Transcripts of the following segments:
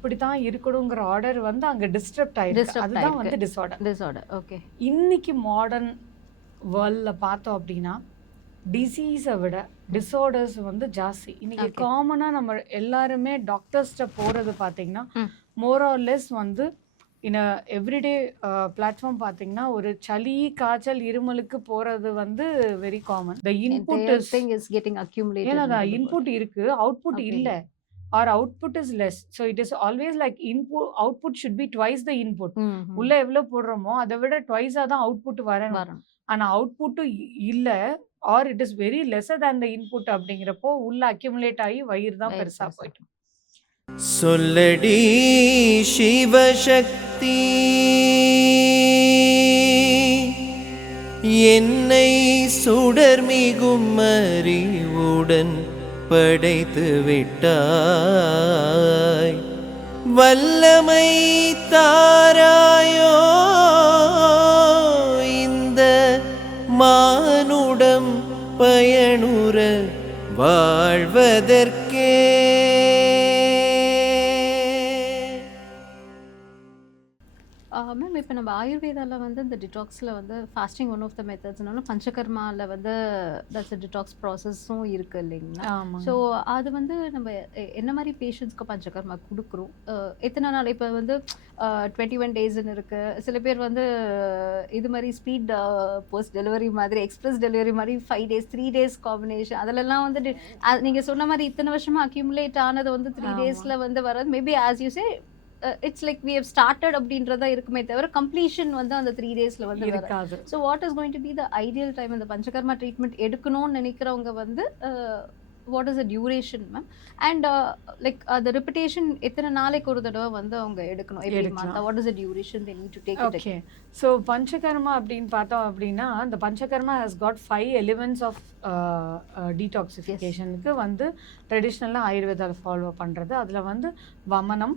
இப்படி தான் இருக்கணுங்கிற ஆர்டர் வந்து அங்க டிஸ்டர்ப்ட் ஆயிருக்கு. டிஸ்டர்ப்ட் அதுதான் ஆயிருக்கு. வந்து டிஸார்டர். டிஸார்டர். ஓகே. இன்னைக்கு மாடர்ன் வேர்ல்ட்ல பார்த்தோம் அப்படின்னா டிசீஸை விட டிஸார்டர்ஸ் வந்து ஜாஸ்தி. இன்னைக்கு ஓகே. காமனா நம்ம எல்லாருமே டாக்டர்ஸ்ட போறது பார்த்தீங்கன்னா ம். மோர் ஆர் லெஸ் வந்து எவ்ரிடே பிளாட்ஃபார்ம் பார்த்தீங்கன்னா ஒரு சளி காய்ச்சல் இருமலுக்கு போறது வந்து very common. The input Entire is thing is getting accumulated ஏன்னா into the body. இன்புட் இருக்கு, அவுட்புட் Okay. இல்ல, or output is less. So it is always like output should be twice the input. உள்ள எவ்வளோ போடுறோமோ அதை விட ட்வைஸா தான் output வரணும். வரணும். ஆனா அவுட்புட்டும் இல்ல, R it is very lesser than the input. அப்படிங்கிறப்போ உள்ள அக்யூமுலேட் ஆகி வயிறு தான் வயிறு பெருசா பெருசா. போயிடும். சொல்லடி சிவசக்தி என்னை சுடர்மிகும் அறிவுடன் படைத்து விட்டாய், வல்லமை தாராயோ இந்த மானுடம் பயனுற வாழ்வதற்கே. மேம் இப்போ நம்ம ஆயுர்வேதாவில் வந்து இந்த டிடாக்ஸில் வந்து ஃபாஸ்டிங் ஒன் ஆஃப் த மெத்தட்ஸ்னாலும் பஞ்சகர்மாவில் வந்து தட்ஸ் டிடாக்ஸ் ப்ராசஸும் இருக்குது இல்லைங்களா? ஆமாங்க. ஸோ அது வந்து நம்ம என்ன மாதிரி பேஷண்ட்ஸ்க்கு பஞ்சகர்மா கொடுக்குறோம்? எத்தனை நாள் இப்போ வந்து 21 டேஸ்ன்னு இருக்குது. சில பேர் வந்து இது மாதிரி ஸ்பீட் போஸ்ட் டெலிவரி மாதிரி எக்ஸ்பிரஸ் டெலிவரி மாதிரி 5 days 3 days காம்பினேஷன் அதிலெல்லாம் வந்து நீங்கள் சொன்ன மாதிரி இத்தனை வருஷமாக அக்யூமுலேட் ஆனது வந்து 3 daysல வந்து வர்றது maybe as you say it's like we have started அப்படின்றதா இருக்குமே தவிர கம்ப்ளீஷன் வந்து அந்த 3 daysல வந்து இருக்காது. So what is going to be the ideal time இந்த பஞ்சகர்மா ட்ரீட்மெண்ட் எடுக்கணும்னு நினைக்கிறவங்க வந்து what is the duration ma'am? And like அந்த ரிப்பிட்டேஷன் எத்தனை நாளைக்கு ஒரு தடவை வந்து அவங்க எடுக்கணும் every month? What is the duration they need to take it? Okay. So panchakarma அப்படின்னு பார்த்தோம் அப்படின்னா அந்த panchakarma has got 5 elements of டீடாக்சிஃபிகேஷனுக்கு வந்து ட்ரெடிஷ்னலாக ஆயுர்வேதாவில் ஃபாலோ பண்ணுறது. அதில் வந்து வமனம்,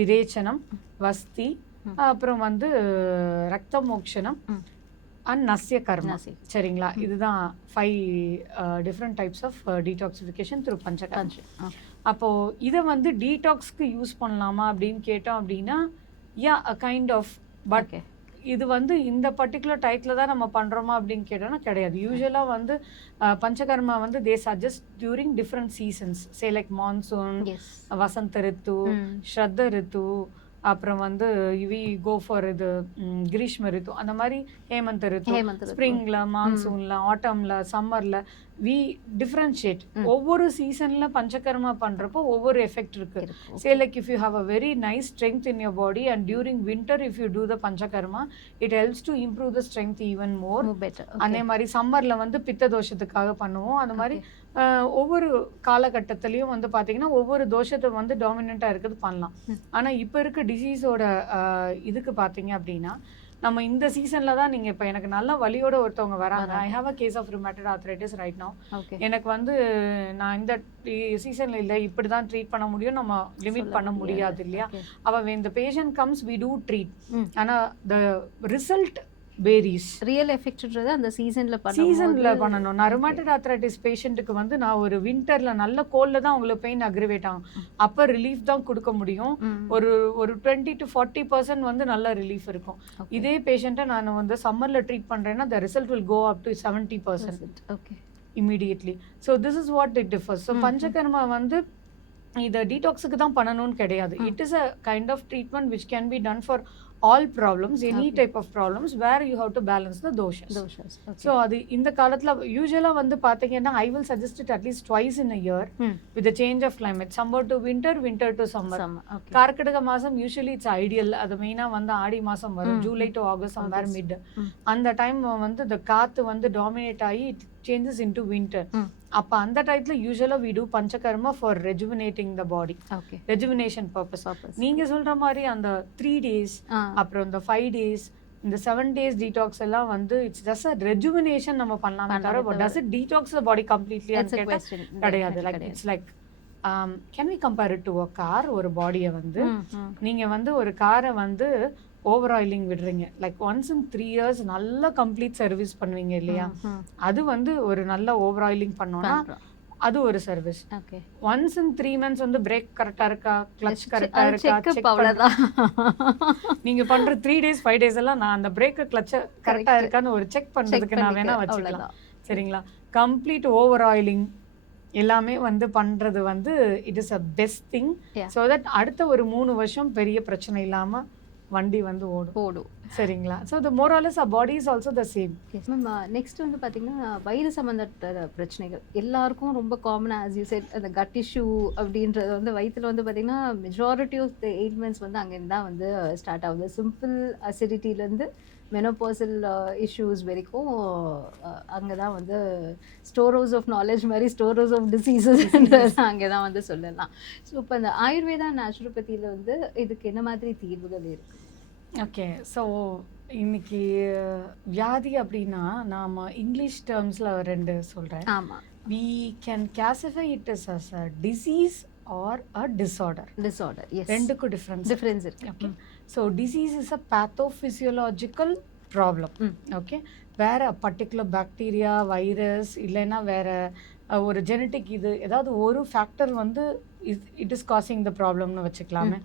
விரேச்சனம், வஸ்தி, அப்புறம் வந்து ரத்த மோக்ஷனம் அண்ட் நஸ்ய கர்மா. சரிங்களா? இதுதான் 5 different types of detoxification through panchakarma. அப்போது இதை வந்து டீடாக்ஸ்க்கு யூஸ் பண்ணலாமா அப்படின்னு கேட்டோம் அப்படின்னா yeah a kind of. But இது வந்து இந்த பர்டிகுலர் டைத்தில் தான் நம்ம பண்ணுறோமா அப்படின்னு கேட்டோம்னா கிடையாது. யூஸ்வலாக வந்து பஞ்சகர்மா வந்து they suggest during different seasons, say like monsoon, Vasanta ritu, ஸ்ரத்த ரித்து, அப்புறம் வந்து வி கோ ஃபார் இது கிரீஷ்ம ரித்து, அந்த மாதிரி ஹேமந்த ரித்து, ஸ்ப்ரிங்ல, மான்சூன்ல, ஆட்டம்ல, சம்மர்ல வி டிஃப்ரென்ஷியேட். ஒவ்வொரு சீசன்ல பஞ்சகர்மா பண்றப்போ ஒவ்வொரு எஃபெக்ட் இருக்கு. Say like if you have a very nice strength in your body and during winter if you do the panchakarma it helps to improve the strength even more. அதே மாதிரி சம்மர்ல வந்து பித்த தோஷத்துக்காக பண்ணுவோம். அந்த மாதிரி ஒவ்வொரு காலகட்டத்திலையும் வந்து பார்த்தீங்கன்னா ஒவ்வொரு தோஷத்தை வந்து டாமினண்ட்டாக இருக்கிறது பண்ணலாம். ஆனால் இப்போ இருக்க டிசீஸோட இதுக்கு பார்த்தீங்க அப்படின்னா நம்ம இந்த சீசனில் தான் நீங்கள் இப்போ எனக்கு நல்ல வலியோட ஒருத்தவங்க வராங்க. I have a case of rheumatoid arthritis right now. எனக்கு வந்து நான் இந்த சீசனில் இல்லை இப்படி தான் ட்ரீட் பண்ண முடியும், நம்ம லிமிட் பண்ண முடியாது இல்லையா? அவள் இந்த patient comes we do treat. ஆனால் த ரிசல்ட் வேரிஸ். ரியல் எஃபெக்ட்ன்றது அந்த சீசன்ல பண்ணணும். நான் ருமேட்டட் ஆர்த்ரைட்டிஸ் பேஷண்ட்டுக்கு வந்து நான் ஒரு வின்டர்ல நல்ல கோல்ல தான் உங்களுக்கு பெயின் அக்ரிவேட் ஆகும், அப்போ ரிலீஃப் தான் கொடுக்க முடியும். ஒரு 20 to 40% வந்து நல்ல ரிலீஃப் இருக்கும். இதே பேஷண்ட்டை நான் வந்து சம்மர்ல ட்ரீட் பண்றேன்னா the result will go up to 70% immediately. So this is what it differs. So Panchakarma வந்து இதை டீடாக்ஸுக்கு தான் பண்ணணும்னு கிடையாது. It is a kind of treatment which can be done for all problems, any type of problems where you have to balance the doshas. So அது இந்த காலத்துல யூசுவலா வந்து பாத்தீங்கன்னா I will suggest it at least twice in a year with the change of climate, summer to winter, winter to summer. கார்கடக மாசம் usually it's ideal. அது மெயினா வந்து ஆடி மாசம் வரும், July to August somewhere mid. அந்த டைம் வந்து the காத்து வந்து டாமினேட் ஆகி it changes into winter. அப்ப அந்த டைத்துல யூசுவலா we do Panchakarma for rejuvenating the body, rejuvenation purpose. நீங்க சொல்ற மாதிரி அந்த 3 days அப்புறம் இந்த 5 days இந்த 7 days detox எல்லாம் வந்து இட்ஸ் ஜஸ்ட் a rejuvenation நம்ம பண்ணலாமே தவிர but does it detox the body completely and கிடையாது. Like it's like can we compare it to a car? ஒரு பாடியை வந்து நீங்க வந்து ஒரு காரை வந்து ஓவர் ஆயிலிங் விடுறீங்க, லைக் ஒன்ஸ் இன் 3 years நல்ல கம்ப்ளீட் சர்வீஸ் பண்ணுவீங்க இல்லையா? அது வந்து ஒரு நல்ல ஓவர் ஆயிலிங் பண்ணோம்னா அது ஒரு service. Okay. Once in 3 months வந்து பிரேக் கரெக்டா இருக்கா, கிளட்ச் கரெக்டா இருக்கா செக் செக் அவ்வளவுதான். நீங்க பண்ற 3 days 5 days எல்லாம் நான் அந்த பிரேக் கிளட்ச் கரெக்டா இருக்கான்னு ஒரு செக் பண்றதுக்கு நான் வேணா வச்சுக்கலாம். சரிங்களா? கம்ப்ளீட் ஓவர் ஆயிலிங் எல்லாமே வந்து பண்றது வந்து it is a best thing. So that அடுத்த ஒரு 3 வருஷம் பெரிய பிரச்சனை இல்லாம வண்டி வந்து ஓடும். சரிங்களா? So the more or less our body is also the same. Ma'am next வந்து பார்த்தீங்கன்னா வயிறு சம்மந்தப்பட்ட பிரச்சனைகள் எல்லாருக்கும் ரொம்ப காமனாக ஆஸ் யூ செட் அந்த கட் இஷ்யூ அப்படின்றது வந்து வயிற்றில் வந்து பார்த்தீங்கன்னா மெஜாரிட்டி ஆஃப் த எயில்மெண்ட்ஸ் வந்து அங்கேருந்து தான் வந்து ஸ்டார்ட் ஆகுது. சிம்பிள் அசிடிட்டிலேருந்து மெனோபாசல் இஷ்யூஸ் வரைக்கும் அங்கே தான் வந்து ஸ்டோர் ஹவுஸ் ஆஃப் நாலேஜ் மாதிரி ஸ்டோர் ஹவுஸ் ஆஃப் டிசீசஸ் அங்கே தான் வந்து சொல்லலாம். ஸோ இப்போ இந்த ஆயுர்வேதா நேச்சுரோபதியில் வந்து இதுக்கு என்ன மாதிரி தீர்வுகள் இருக்குது? ஓகே. ஸோ இன்னைக்கு வியாதி அப்படின்னா நாம் இங்கிலீஷ் டேர்ம்ஸில் 2 சொல்கிறேன். ஆமாம். we can classify it as a disease or a disorder. Yes. ரெண்டுக்கும் டிஃப்ரென்ஸ் இருக்கு. Okay. So disease is a pathophysiological problem. Okay. வேற பர்டிகுலர் பாக்டீரியா, வைரஸ் இல்லைன்னா வேற ஒரு ஜெனட்டிக் இது ஏதாவது ஒரு ஃபேக்டர் வந்து இட் இஸ் காசிங் த ப்ராப்ளம்னு வச்சுக்கலாமே.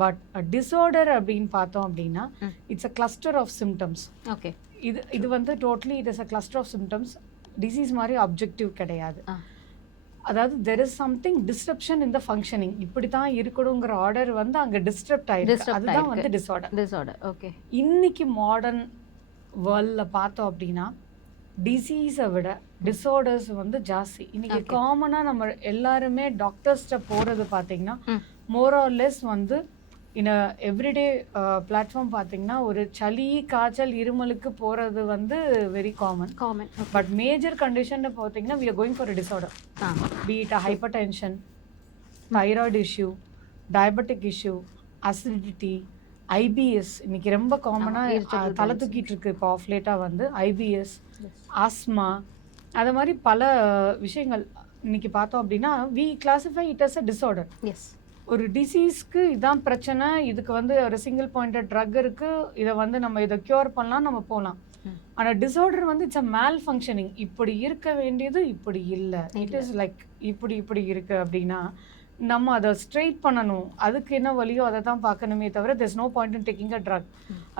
பட் டிஸார்டர் அப்படின்னு பார்த்தோம் அப்படின்னா it's a cluster of symptoms. Okay. இது வந்து totally it is a cluster of symptoms. Disease மாதிரி அப்ஜெக்டிவ் கிடையாது. அதாவது there is something disturbance in the functioning. இப்படி தான் இருக்கணுங்கிற ஆர்டர் வந்து அங்கே டிஸ்டர்ப்ட் ஆயிருக்கு. அதுதான் வந்து டிஸார்டர். ஓகே. இன்னைக்கு மாடர்ன் வேர்ல்டில் பார்த்தோம் அப்படின்னா டிசீஸை விட டிஸார்டர்ஸ் வந்து ஜாஸ்தி. இன்னைக்கு காமனாக நம்ம எல்லாருமே டாக்டர்ஸ்கிட்ட போகிறது பார்த்தீங்கன்னா மோர் ஆர் லெஸ் வந்து இன் எவ்ரிடே பிளாட்ஃபார்ம் பார்த்தீங்கன்னா ஒரு சளி, காய்ச்சல், இருமலுக்கு போகிறது வந்து very common. But major condition பார்த்தீங்கன்னா we are going for a disorder. Be it a hypertension, thyroid issue, diabetic issue, acidity, IBS. இன்னைக்கு ரொம்ப காமனாக தலை தூக்கிட்டு இருக்கு இப்போ ஆஃப் லேட்டாக வந்து IBS, ஆஸ்மா, அது மாதிரி பல விஷயங்கள் இன்னைக்கு பார்த்தோம் அப்படின்னா we classify it as a disorder. ஒரு டிசீஸ்க்கு இதான் பிரச்சனை, இதுக்கு வந்து ஒரு சிங்கிள் பாயிண்டட் ட்ரக் இருக்கு, இதை வந்து நம்ம இதை க்யூர் பண்ணலாம், நம்ம போகலாம். ஆனால் டிஸார்டர் வந்து இட்ஸ் அ மேல் ஃபங்க்ஷனிங். இப்படி இருக்க வேண்டியது இப்படி இல்லை, இட் இஸ் லைக் இப்படி இருக்கு அப்படின்னா நம்ம அதை ஸ்ட்ரெயிட் பண்ணணும். அதுக்கு என்ன வழியோ அதை தான் பார்க்கணுமே தவிர there's no point in taking a drug.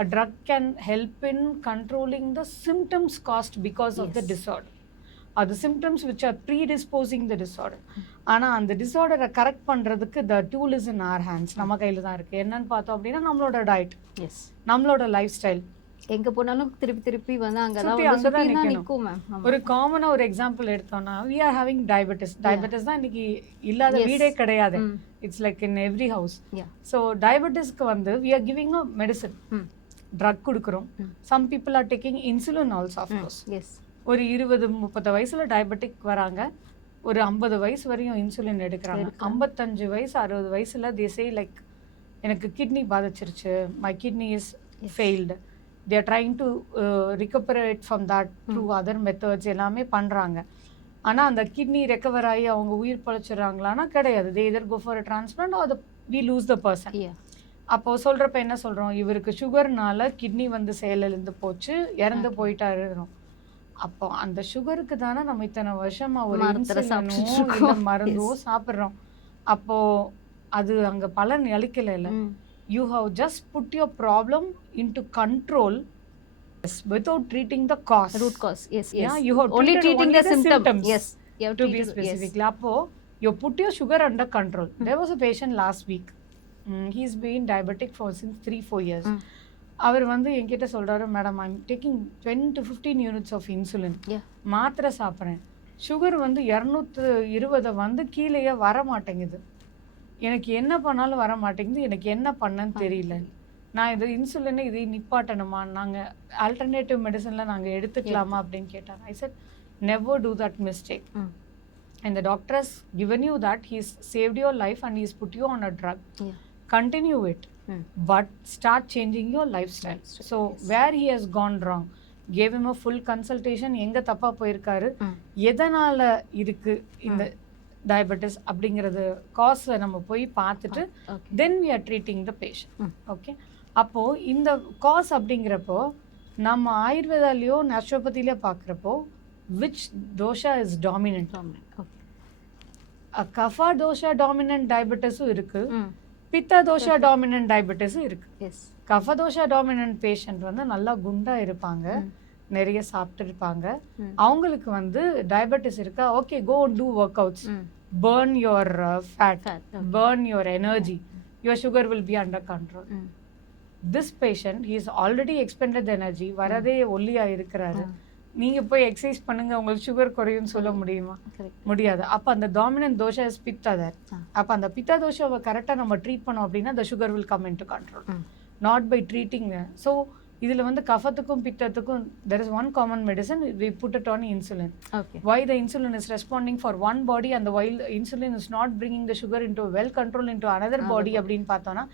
A drug can help in controlling the symptoms caused because of the disorder. அது symptoms which are predisposing the disorder. ஆனால் அந்த டிஸார்டரை கரெக்ட் பண்ணுறதுக்கு the tool is in our hands. நம்ம கையில் தான் இருக்குது. என்னன்னு பார்த்தோம் அப்படின்னா நம்மளோட டயட், நம்மளோட லைஃப் ஸ்டைல். எங்கே போனாலும் திருப்பி வந்து அங்கே தான் நிற்கும். ஒரு காமனாக ஒரு எக்ஸாம்பிள் எடுத்தோம்னா we are having diabetes தான் இன்னைக்கு இல்லாத வீடே கிடையாது. It's like in every house. So டயபெட்டிஸ்க்கு வந்து we are giving a medicine, drug கொடுக்குறோம். some people are taking insulin also of course. ஒரு 20-30 வயசுல டயபெட்டிக் வராங்க, ஒரு 50 வயசு வரையும் இன்சுலின் எடுக்கிறாங்க. 55 வயசு 60 வயசுல they say like எனக்கு kidney பாதிச்சிருச்சு, my kidney is failed. they are trying to recuperate from that through other methods எல்லாமே பண்ணுறாங்க. ஆனால் அந்த கிட்னி ரெக்கவர் ஆகி அவங்க உயிர் பழச்சிடுறாங்களான்னா கிடையாது. they either go for a transplant or we lose the person. அப்போது சொல்கிறப்ப என்ன சொல்கிறோம், இவருக்கு சுகர்னால கிட்னி வந்து செயலிழந்து போச்சு, இறந்து போயிட்டாருறோம். அப்போ அந்த சுகருக்கு தானே நம்ம இத்தனை வருஷமா ஒரு இன்சுலினோ மருந்தோ சாப்பிட்றோம். அப்போது அது அங்கே பலன் அளிக்கல. இல்லை, you have just put your problem into control without treating the cause. Root cause. Yeah, you have only treating only the symptoms. You have to be specific. Appo you put your sugar under control. There was a patient last week. He's been diabetic for since 3-4 years. அவர் வந்து என்கிட்ட சொல்றாரு, madam I am taking 10 to 15 units of insulin. மாத்திரை சாப்பிட்றேன், sugar வந்து 220 வந்து கீழேயே வர மாட்டேங்குது, எனக்கு என்ன பண்ணாலும் வர மாட்டேங்குது, எனக்கு என்ன பண்ணன்னு தெரியல, நான் இது இன்சுலின் இது நிப்பாட்டணுமா, நாங்கள் ஆல்டர்னேட்டிவ் மெடிசனில் நாங்கள் எடுத்துக்கலாமா அப்படின்னு கேட்டாங்க. ஐ set never do that mistake. And the doctor has given you that, he's saved your life and he's put you on a drug. Continue it, but start changing your lifestyle. So where he has gone wrong, gave him a full consultation. எங்கே தப்பாக போயிருக்காரு, எதனால் இருக்கு இந்த diabetes அப்படிங்கிறது காஸை நம்ம போய் பார்த்துட்டு தென் we are treating the patient. Okay. அப்போது இந்த காஸ் அப்படிங்கிறப்போ நம்ம ஆயுர்வேதாலேயோ நேச்சுரோபதியிலையோ பார்க்குறப்போ which dosha is dominant. Kapha dosha dominant டயபெட்டிஸும் இருக்கு, ம் பித்த தோஷா டாமினன்ட் டயபெட்டிஸும் இருக்கு. Yes kapha dosha dominant patient வந்து நல்லா குண்டா இருப்பாங்க, நிறைய சாப்பிட்டு இருப்பாங்க, அவங்களுக்கு வந்து டயபெட்டிஸ் இருக்கா, okay go to workouts, burn your fat, burn your energy, your sugar will be under control. This patient, he is already expended the energy, வரதே ஒல்லியா இருக்கிறாரு, நீங்க போய் எக்ஸசைஸ் பண்ணுங்க உங்களுக்கு சுகர் குறையும்னு சொல்ல முடியுமா? முடியாது. அப்போ அந்த டாமினன்ட் தோஷா இஸ் பித்தா தேர். அப்போ அந்த பித்தா தோஷாவை கரெக்டாக நம்ம ட்ரீட் பண்ணோம் அப்படின்னா the sugar will come into control, not by treating. So இதில் வந்து கஃபத்துக்கும் பித்தத்துக்கும் there is one common medicine, we put it on insulin. Okay. Why the insulin is responding for one body and the while insulin is not bringing the sugar into well control into another body அப்படின்னு பார்த்தோன்னா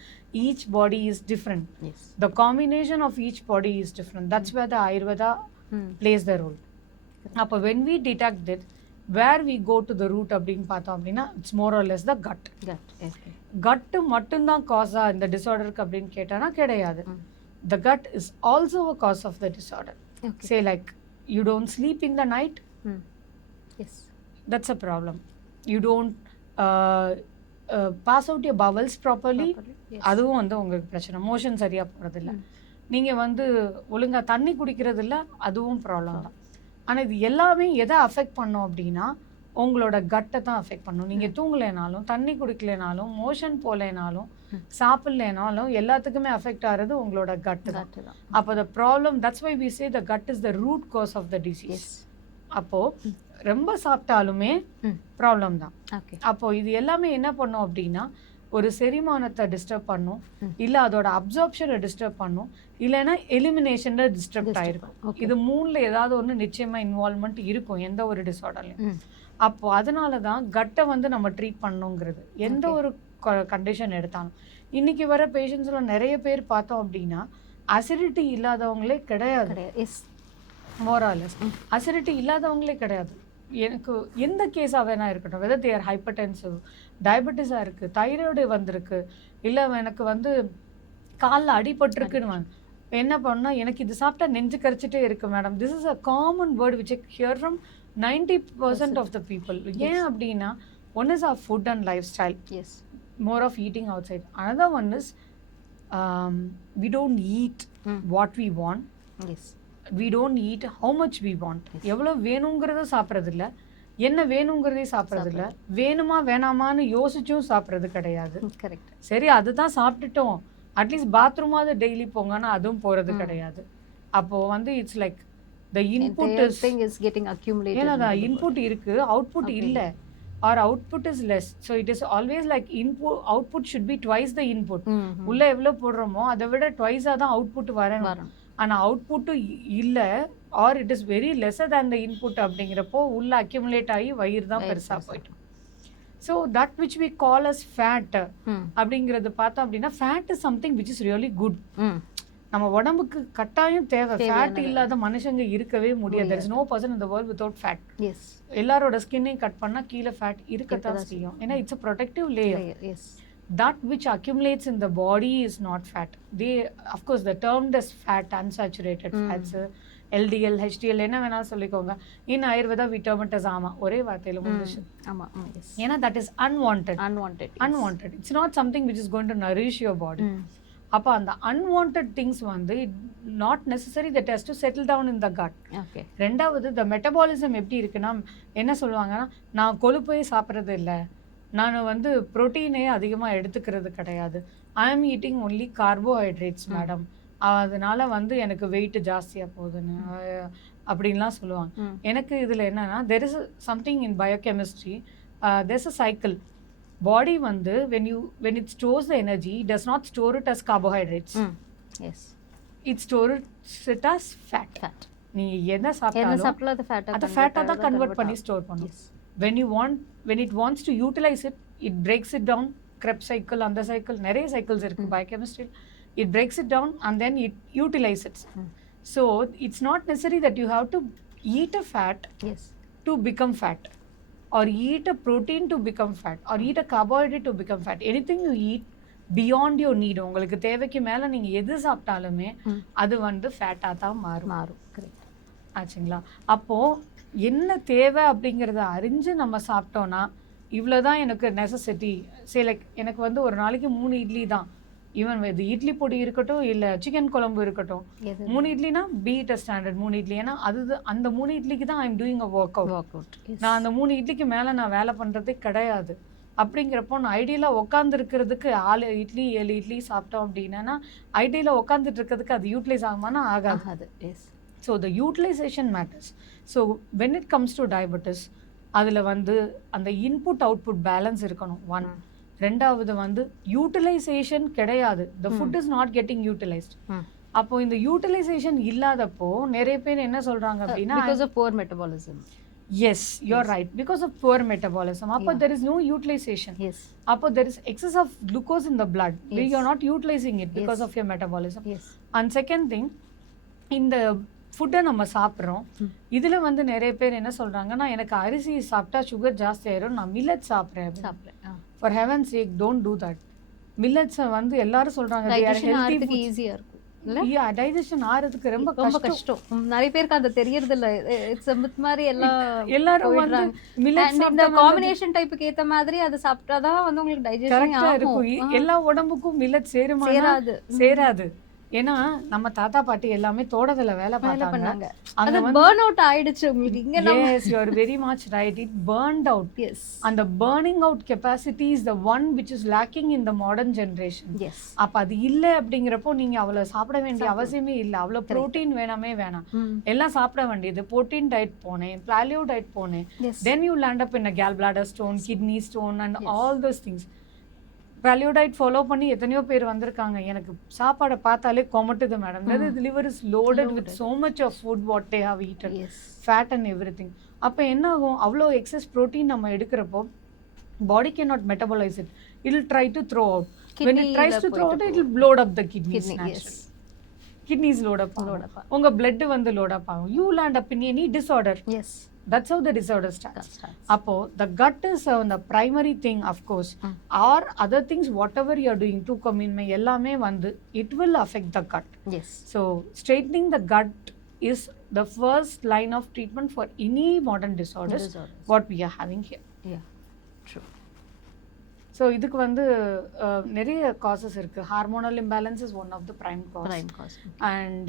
each body is different. Yes. The combination of each body is different. That's where the Ayurveda plays the role. அப்போ when we detect it, where we go to the root அப்படின்னு பார்த்தோம் அப்படின்னா it's more or less the gut. gut மட்டும்தான் Gaza இந்த டிசார்டருக்கு அப்படின்னு கேட்டானா கிடையாது. The gut is also a cause of the disorder. Okay. Say like you don't sleep in the night. Yes. That's a problem. You don't pass out your bowels properly. அதுவும் வந்து உங்களுக்கு பிரச்சனை. Motion சரியா போறதில்ல. நீங்க வந்து ஒழுங்கா தண்ணி குடிக்கிறது இல்ல, அதுவும் ப்ராப்ளம் தான். ஆனா இது எல்லாமே எதை அஃபெக்ட் பண்ணும் அப்படின்னா உங்களோட கட்டை தான் அஃபெக்ட் பண்ணும். நீங்க தூங்கலைனாலும், தண்ணி குடிக்கலைனாலும், மோஷன் போகலைனாலும், சாப்பிடலைனாலும் எல்லாத்துக்குமே அஃபெக்ட் ஆகிறது உங்களோட கட்டு தான். அப்போ the problem, that's why we say the gut is the root cause of the disease. அப்போ ரொம்ப சாப்பிட்டாலுமே ப்ராப்ளம் தான். அப்போ இது எல்லாமே என்ன பண்ணும் அப்படின்னா ஒரு செரிமானத்தை டிஸ்டர்ப் பண்ணும், இல்லை அதோட அப்சார்ப்ஷனை டிஸ்டர்ப் பண்ணும், இல்லைன்னா எலிமினேஷன்ல டிஸ்டர்ப் ஆயிருக்கும். இது மூணுல ஏதாவது ஒன்று நிச்சயமா இன்வால்மெண்ட் இருக்கும் எந்த ஒரு டிசார்டர்லையும். அப்போ அதனால தான் கட்டை வந்து நம்ம ட்ரீட் பண்ணணுங்கிறது எந்த ஒரு கண்டிஷன் எடுத்தாலும். இன்னைக்கு வர பேஷண்ட்ஸ்ல நிறைய பேர் பார்த்தோம் அப்படின்னா அசிடிட்டி இல்லாதவங்களே கிடையாது. மோராலஸ் அசிடிட்டி இல்லாதவங்களே கிடையாது. எனக்கு எந்த கேஸாக வேணா இருக்கட்டும், வெதர் தேர் ஹைப்பர்டென்சிவ், டயபெட்டிஸாக இருக்குது, தைராய்டு வந்திருக்கு, இல்லை எனக்கு வந்து காலில் அடிபட்டிருக்குன்னு என்ன பண்ணால் எனக்கு இது சாப்பிட்டா நெஞ்சு கரிச்சிட்டே இருக்கு madam. This is a common word which I hear from 90% of the people. ஏன் அப்படின்னா one is our food and lifestyle. Yes. More of eating outside. Another one is we don't eat what we want. Yes. We don't eat how much we want. எவ்வளோ வேணுங்கிறத சாப்பிட்றதில்ல, என்ன வேணுங்கிறதே சாப்பிட்றதில்ல, வேணுமா வேணாமான்னு யோசிச்சும் சாப்பிட்றது கிடையாது. Correct. சரி அதுதான் சாப்பிட்டுட்டோம், அட்லீஸ்ட் பாத்ரூமாவது டெய்லி போங்கன்னா அதுவும் போகிறது கிடையாது. அப்போது வந்து it's like the input is getting accumulated. ஏன்னா the input இருக்கு, output இல்ல, or output is less. So it is always like output should be twice the input. உள்ள எவ்வளோ போடுறோமோ அதை விட ட்வைஸாக தான் அவுட்புட் வரணும். ஆனால் அவுட்புட்டு இல்லை, or it is very lesser than the input அப்படிங்கிறப்போ உள்ள அக்யூமுலேட் ஆகி வயிறு தான் பெருசாக போயிட்டு. So that which we call as fat அப்படிங்கிறது பார்த்தோம் அப்படின்னா fat is something which is really good. நம்ம உடம்புக்கு கட்டாயம் தேவை. ஃபேட் இல்லாத மனுஷங்க இருக்கவே முடியாது. there is no person in the world without fat. Yes. எல்லாரோட ஸ்கின்னையும் கட் பண்ணா கீழே ஃபேட் இருக்கத்தான் செய்யும். ஏன்னா it's a protective layer. Yes. That which accumulates in the body is not fat. They, of course, the termed as fat, unsaturated fats, LDL, HDL என்ன வேணாலும் சொல்லிக்கோங்க. in Ayurveda we term it as ama. ஒரே வார்த்தையில முடிஞ்சு. ஆமா. ஏன்னா that is unwanted. It's not something which is going to nourish your body. அப்போ அந்த அன்வான்ட் திங்ஸ் வந்து not necessary that has to settle down in the gut. ரெண்டாவது the metabolism எப்படி இருக்குன்னா என்ன சொல்லுவாங்கன்னா நான் கொழுப்பே சாப்பிட்றது இல்லை, நான் வந்து ப்ரோட்டீனே அதிகமாக எடுத்துக்கிறது கிடையாது, ஐ ஆம் ஈட்டிங் ஒன்லி கார்போஹைட்ரேட்ஸ் மேடம், அதனால வந்து எனக்கு வெயிட் ஜாஸ்தியாக போகுதுன்னு அப்படின்லாம் சொல்லுவாங்க. எனக்கு இதில் என்னன்னா there is something in biochemistry, there is a cycle. Body வந்து when it stores the energy, it does not store it as carbohydrates. Yes. It stores it as fat. நீ என்ன சாப்பிட்டாலும் அது ஃபேட்டா தான் கன்வர்ட் பண்ணி ஸ்டோர் பண்ணும். when it wants to utilize it, it breaks it down. Krebs cycle, அந்த cycle, நிறைய cycles இருக்கு biochemistry. It breaks it down and then it utilizes it. So it's not necessary that you have to eat a fat to become fat, or eat a protein to become fat, or eat a carbohydrate to become fat. Anything you eat beyond your need, உங்களுக்கு தேவைக்கு மேலே நீங்கள் எது சாப்பிட்டாலுமே அது வந்து ஃபேட்டாக தான் மாறும். Correct ஆச்சுங்களா? அப்போது என்ன தேவை அப்படிங்கிறத அறிஞ்சு நம்ம சாப்பிட்டோன்னா இவ்வளோதான் எனக்கு நெசசிட்டி. சரி, லைக் எனக்கு வந்து ஒரு நாளைக்கு 3 இட்லி தான். ஈவன் இது இட்லி பொடி இருக்கட்டும், இல்லை சிக்கன் குழம்பு இருக்கட்டும், 3 இட்லினா பீட் அ ஸ்டாண்டர்ட் 3 இட்லி. ஏன்னா அந்த 3 இட்லிக்கு தான் I'm doing a work out. நான் அந்த 3 இட்லிக்கு மேலே நான் வேலை பண்ணுறதே கிடையாது. அப்படிங்கிறப்போ நான் ஐடியலாக உட்காந்துருக்கிறதுக்கு 6 இட்லி 7 இட்லி சாப்பிட்டோம் அப்படின்னா ஐடியலாக உட்காந்துட்டு இருக்கிறதுக்கு அது யூட்டிலைஸ் ஆகுமானா ஆகாது. So the utilisation matters. So when it comes to diabetes, அதில் வந்து அந்த இன்புட் அவுட்புட் பேலன்ஸ் இருக்கணும். 1. ரெண்டாவது வந்து யூட்டிலைசேஷன் கிடையாது. The food is not getting utilised. அப்போ இந்த யூட்டிலைசேஷன் இல்லாதப்போ நிறைய பேர் என்ன சொல்றாங்க அப்படின்னா because of poor metabolism. Yes, you're right. Because of poor metabolism. Appo there is no utilization. Yes. Appo there is excess of glucose in the blood. Yes. You're not utilizing it because of your metabolism. Yes. And second thing, இந்த ஃபுட்டை நம்ம சாப்பிட்றோம். இதில் வந்து நிறைய பேர் என்ன சொல்கிறாங்கன்னா, எனக்கு அரிசி சாப்பிட்டா சுகர் ஜாஸ்தி ஆயிரும், நான் மில்லட் சாப்பிட்றேன். For heaven sake, don't do that. மில்லட்ஸை வந்து எல்லாரும் சொல்கிறாங்க ஈஸியாக இருக்கும். டைஜஷன் ஆறதுக்கு ரொம்ப கஷ்டம். நிறைய பேருக்கு அது தெரியறது இல்ல. இட்ஸ் a myth மாதிரி எல்லாரும் வந்து மில்லட்ஸ் இந்த காம்பினேஷன் டைப்புக்கு ஏத்த மாதிரி அது சாப்பிட்டாதான் வந்து உங்களுக்கு டைஜஷன் ஆகும். எல்லா உடம்புக்கும் மில்லட் சேராது. ஏன்னா நம்ம தாத்தா பாட்டி எல்லாமே தோட்டத்துல வேலை பண்ணாங்க. அது பர்ன் அவுட் ஆயிடுச்சு உங்களுக்கு. இங்க yes, you are very much right. It burned out. Yes. And the burning out capacity is the one which is lacking in the modern generation. Yes. அப்ப அது இல்ல அப்படிங்கிறப்போ நீங்க அவ்வளவு சாப்பிட வேண்டிய அவசியமே இல்லை. அவ்வளவு புரோட்டீன் வேணாம். எல்லாம் சாப்பிட வேண்டியது. புரோட்டீன் டயட் போனேன், பிளாலியோ டயட் போனேன். Then you land up in a gallbladder stone, kidney stone and all those things. Value diet follow பண்ணி எத்தனையோ பேர் வந்திருக்காங்க. எனக்கு சாப்பாடை பார்த்தாலே கொமட்டுது madam. Liver is loaded with so much of food what they have eaten, fat and everything. அப்போ என்ன ஆகும், அவ்வளோ எக்ஸஸ் ப்ரோட்டீன் நம்ம எடுக்கிறப்போ body can not metabolise it. It will try to throw out. when it tries to throw out, it will load up the kidneys naturally. Kidneys load up. உங்க blood வந்து load up ஆகும். You land up in any disorder. Yes. That's how the disorder starts. Appo the gut is the primary thing, of course. Or other things whatever you are doing to communme ellame vandu it will affect the gut. Yes. So straightening the gut is the first line of treatment for any modern disorders what we are having here. Yeah, true. So இதுக்கு வந்து நிறைய causes இருக்கு. Hormonal imbalance is one of the prime cause. And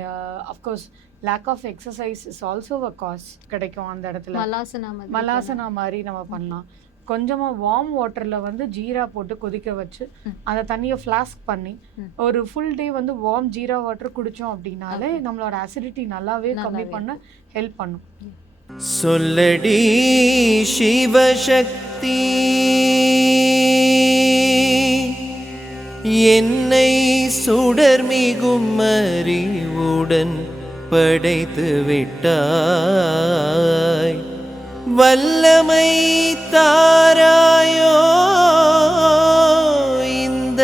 of course lack of exercise is also a cause. கிடைக்கும் அந்த இடத்துல மலாசனா மாதிரி நம்ம பண்ணலாம். கொஞ்சமா வார்ம் வாட்டர்ல வந்து ஜீரா போட்டு கொதிக்க வச்சு அந்த தண்ணியை ஃப்ளாஸ்க் பண்ணி ஒரு ஃபுல் டே வந்து வார்ம் ஜீரா வாட்டர் குடிச்சோம் அப்படின்னாலே நம்மளோட அசிடிட்டி நல்லாவே கம்மி பண்ண ஹெல்ப் பண்ணும். சொல்லடி சிவசக்தி, என்னை சுடர்மிகும் அறிவுடன் படைத்து விட்டாய், வல்லமை தாராயோ இந்த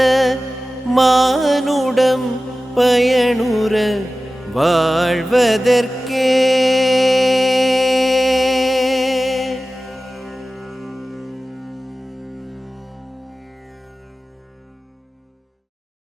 மானுடம் பயனுற வாழ்வதற்கு